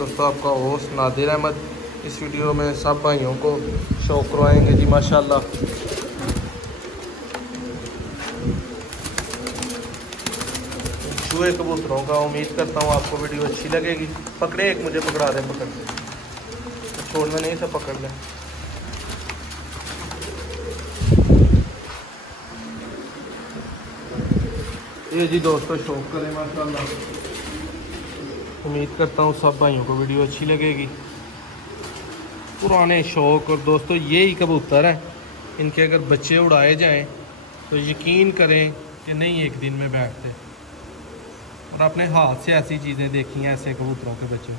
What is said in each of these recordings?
दोस्तों आपका होस्ट नादिर अहमद। इस वीडियो में सब भाइयों को शौक करवाएंगे जी माशाल्लाह। चूहे कबूतरों का उम्मीद करता हूँ आपको वीडियो अच्छी लगेगी। पकड़े एक मुझे पकड़ा दें, पकड़ दे, छोड़ना नहीं था, पकड़ लें। ये जी दोस्तों शौक करें माशाल्लाह। उम्मीद करता हूँ सब भाइयों को वीडियो अच्छी लगेगी। पुराने शौक, और दोस्तों यही कबूतर है, इनके अगर बच्चे उड़ाए जाएं तो यकीन करें कि नहीं एक दिन में बैठते। और अपने हाथ से ऐसी चीज़ें देखी हैं, ऐसे कबूतरों के बच्चे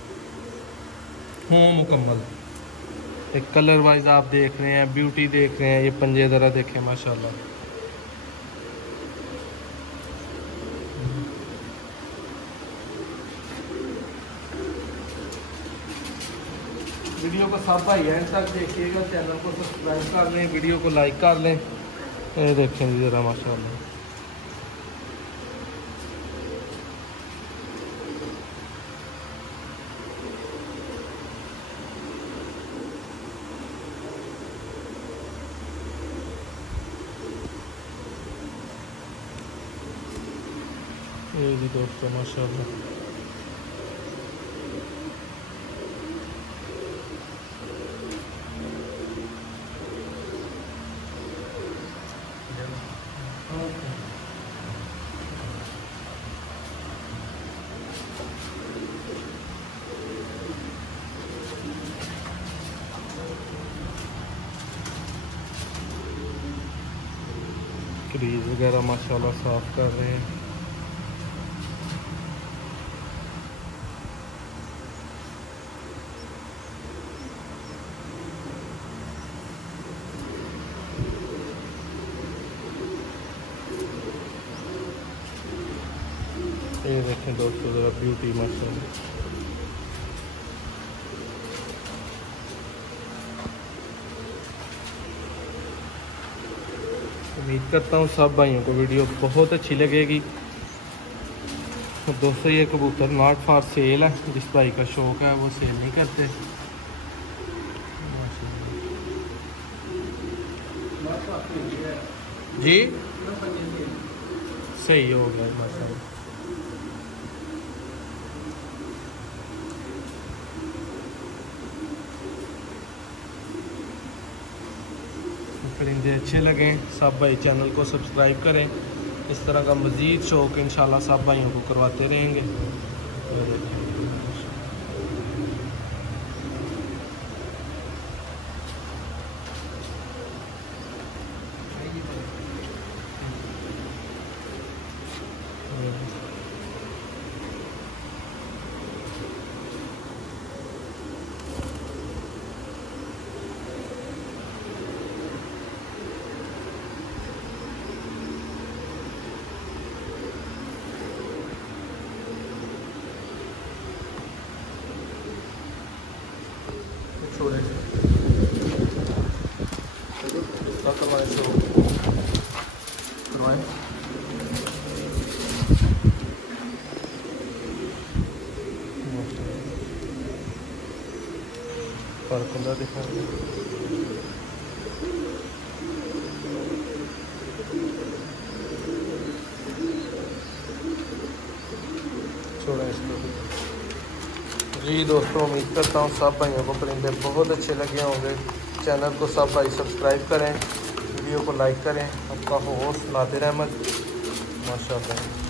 हों मुकम्मल। एक कलर वाइज आप देख रहे हैं, ब्यूटी देख रहे हैं, ये पंजे ज़रा देखें माशाल्लाह। वीडियो को सब भाई एंड तक देखिएगा, चैनल को सब्सक्राइब कर लें, वीडियो को लाइक कर लें। ये देखें जी ज़रा माशाल्लाह। ये जी दोस्तों माशाल्लाह। क्रीज वगैरह माशाल्लाह साफ कर रहे हैं। ये देखें दोस्तों ज़रा ब्यूटी माशाल्लाह। उम्मीद करता हूँ सब भाइयों को वीडियो बहुत अच्छी लगेगी। तो दोस्तों ये कबूतर नॉट फॉर सेल है, जिस भाई का शौक है वो सेल नहीं करते। जी सही हो गया माशाल्लाह। परिंदे अच्छे लगें सब भाई चैनल को सब्सक्राइब करें। इस तरह का मज़ीद शौक इंशाल्लाह सब भाइयों को करवाते रहेंगे। छोड़े करवाएं शो करवाएं। पर कलर दिखा छोड़ा इसको। जी दोस्तों उम्मीद करता हूँ सब भाइयों को परिंदे बहुत अच्छे लगे होंगे। चैनल को सब भाई सब्सक्राइब करें, वीडियो को लाइक करें। आपका होस्ट नादिर अहमद माशाल्लाह।